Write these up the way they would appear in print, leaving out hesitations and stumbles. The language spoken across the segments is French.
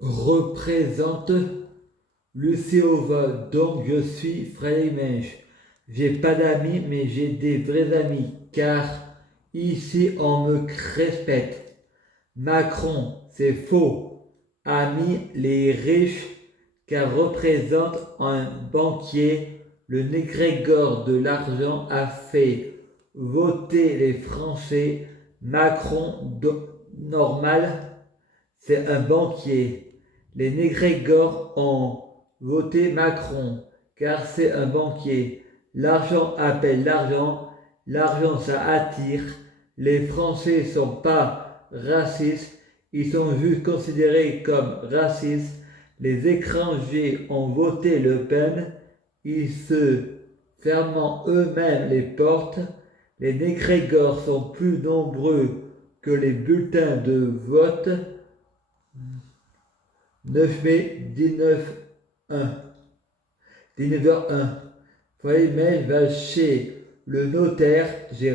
représente Luciova, donc je suis Freimensch. J'ai pas d'amis, mais j'ai des vrais amis, car ici on me respecte. Macron, c'est faux. Ami les riches, car représente un banquier. Le négrégore de l'argent a fait voter les Français. Macron, normal, c'est un banquier. Les négrégores ont voté Macron, car c'est un banquier. L'argent appelle l'argent, l'argent ça attire. Les Français sont pas racistes, ils sont juste considérés comme racistes. Les étrangers ont voté Le Pen, ils se ferment eux-mêmes les portes. Les négrégores sont plus nombreux que les bulletins de vote. 9 mai 19h01. 19h01. Voyez, mais va chez le notaire, j'ai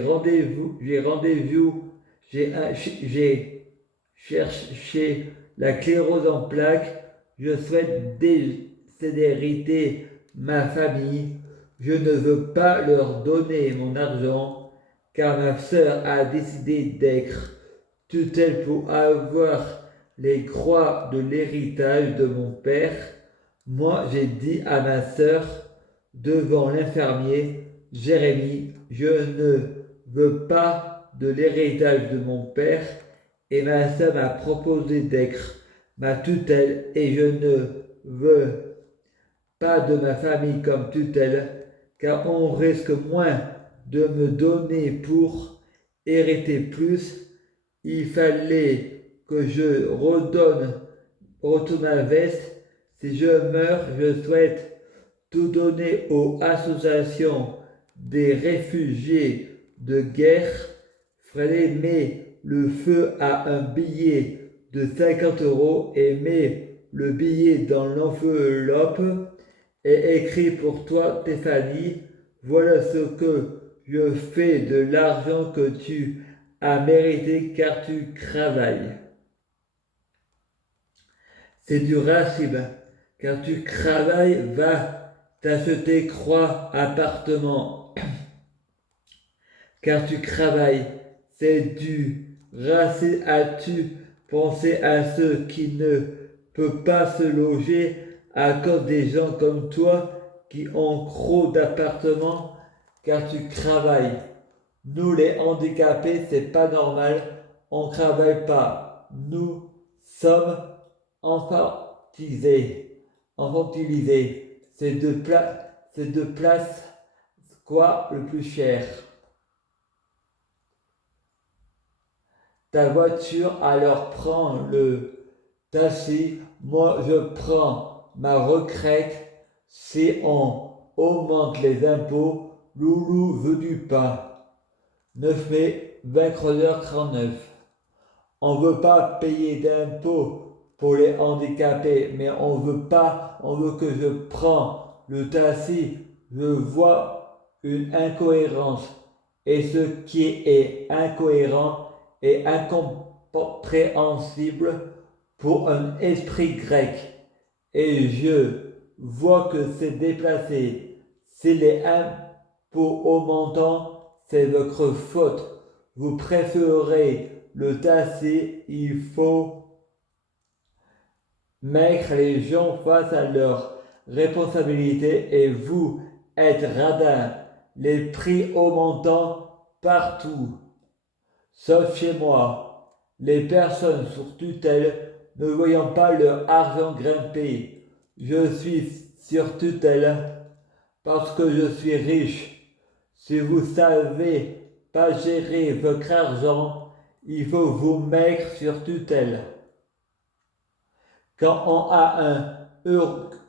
cherché la clé rose en plaque, je souhaite déshériter ma famille, je ne veux pas leur donner mon argent, car ma sœur a décidé d'être tutelle pour avoir les croix de l'héritage de mon père. Moi, j'ai dit à ma sœur, devant l'infirmier, Jérémie, je ne veux pas de l'héritage de mon père, et ma sœur m'a proposé d'être ma tutelle, et je ne veux pas de ma famille comme tutelle, car on risque moins de me donner pour hériter plus. Il fallait que je retourne ma veste. Si je meurs, je souhaite tout donner aux associations des réfugiés de guerre. Fallait mettre le feu à un billet de 50 € et met le billet dans l'enveloppe et écrit pour toi, Stéphanie, voilà ce que je fais de l'argent que tu as mérité car tu travailles. C'est du racisme, car tu travailles, va t'acheter croix, appartement, car tu travailles. C'est du racisme. As-tu pensé à ceux qui ne peuvent pas se loger à cause des gens comme toi qui ont trop d'appartements, car tu travailles. Nous les handicapés, c'est pas normal, on travaille pas. Nous sommes infantilisés. C'est de place quoi le plus cher? Ta voiture, alors prends le taxi. Moi, je prends ma retraite. Si on augmente les impôts, Loulou veut du pain. 9 mai, 23h39. On ne veut pas payer d'impôts pour les handicapés, mais on veut que je prends le taxi. Je vois une incohérence. Et ce qui est incohérent est incompréhensible pour un esprit grec. Et je vois que c'est déplacé. Si les impôts augmentent, c'est votre faute. Vous préférez le taxi, il faut mettre les gens face à leurs responsabilités et vous êtes radin. Les prix augmentant partout, sauf chez moi. Les personnes sous tutelle ne voyant pas leur argent grimper. Je suis sur tutelle parce que je suis riche. Si vous savez pas gérer votre argent, il faut vous mettre sur tutelle. Quand on a 1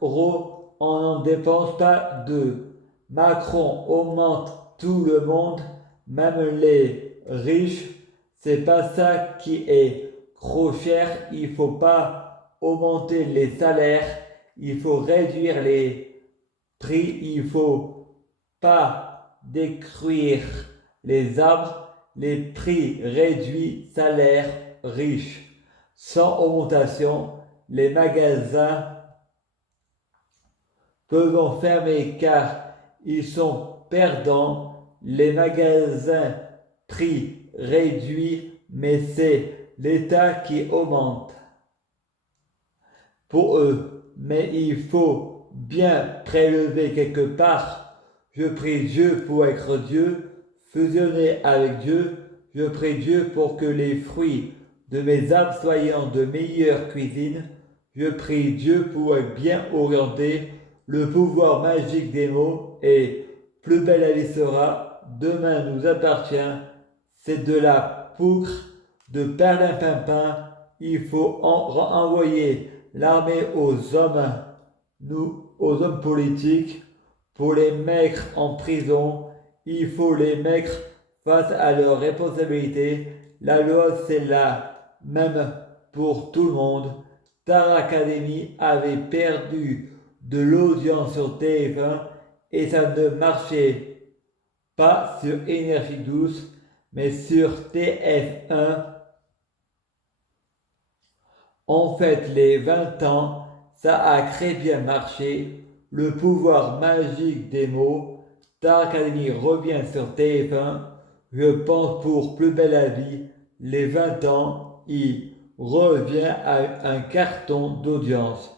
euro, on n'en dépense pas 2. Macron augmente tout le monde, même les riches. C'est pas ça qui est trop cher. Il faut pas augmenter les salaires. Il faut réduire les prix. Il faut pas détruire les arbres. Les prix réduits, salaires riches. Sans augmentation, les magasins peuvent fermer car ils sont perdants. Les magasins prix réduits, mais c'est l'État qui augmente pour eux. Mais il faut bien prélever quelque part. Je prie Dieu pour être Dieu, fusionner avec Dieu. Je prie Dieu pour que les fruits de mes âmes soient de meilleure cuisine. Je prie Dieu pour être bien orienté. Le pouvoir magique des mots et plus belle la vie sera. Demain nous appartient. C'est de la poudre de perlimpinpin. Il faut envoyer l'armée aux hommes politiques, pour les mettre en prison. Il faut les mettre face à leurs responsabilités. La loi, c'est la même pour tout le monde. Star Academy avait perdu de l'audience sur TF1 et ça ne marchait pas sur Énergie 12, mais sur TF1. En fait, les 20 ans, ça a très bien marché. Le pouvoir magique des mots. Star Academy revient sur TF1. Je pense pour Plus belle la vie, les 20 ans, il revient à un carton d'audience.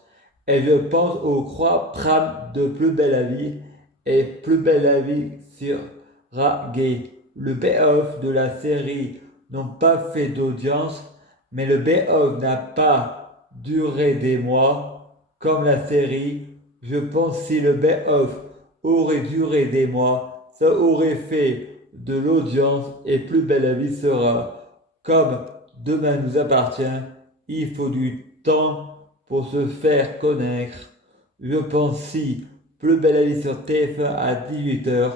Et je pense aux croix tram de Plus belle la vie et Plus belle la vie sera gay. Le best-of de la série n'ont pas fait d'audience, mais le best-of n'a pas duré des mois comme la série. Je pense si le best-of aurait duré des mois, ça aurait fait de l'audience et Plus belle la vie sera. Comme demain nous appartient, il faut du temps pour se faire connaître. Je pense si Plus belle la vie sur TF1 à 18h,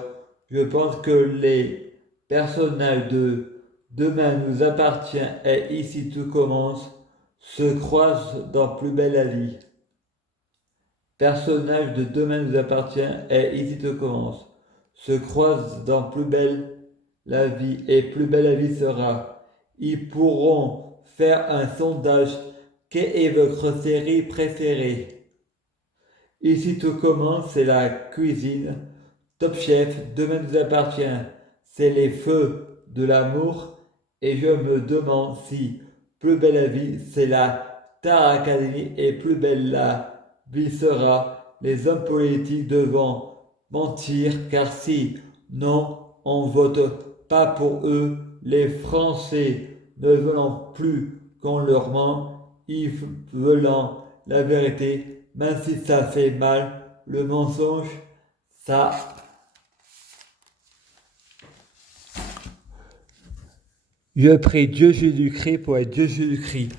je pense que les personnages de Demain nous appartient et Ici tout commence se croisent dans Plus belle la vie. Personnages de Demain nous appartient et Ici tout commence se croisent dans Plus belle la vie et Plus belle la vie sera. Ils pourront faire un sondage. Quelle est votre série préférée? Ici tout commence, c'est la cuisine. Top Chef, Demain nous appartient, c'est les feux de l'amour. Et je me demande si Plus belle la vie, c'est la Star Academy et Plus belle la vie sera. Les hommes politiques devront mentir, car si non, on vote pas pour eux. Les Français ne veulent plus qu'on leur ment, ils veulent la vérité, même si ça fait mal. Le mensonge, ça. Je prie Dieu Jésus-Christ pour être Dieu Jésus-Christ.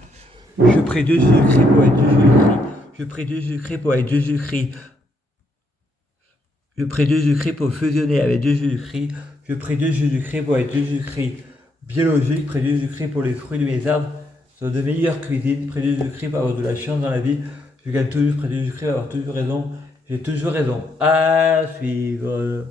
Je prie Dieu Jésus-Christ pour être Dieu Jésus-Christ. Je prie Dieu Jésus-Christ pour être Dieu Jésus-Christ. Je prie Dieu Jésus-Christ pour fusionner avec Dieu Jésus-Christ. Je prie Dieu Jésus-Christ pour être Dieu Jésus-Christ. Biologique, prie Dieu Jésus-Christ pour les fruits de mes arbres, sur de meilleures cuisines. Prie Dieu Jésus-Christ pour avoir de la chance dans la vie. Je gagne toujours, prie Dieu Jésus-Christ pour avoir toujours raison. J'ai toujours raison. À suivre.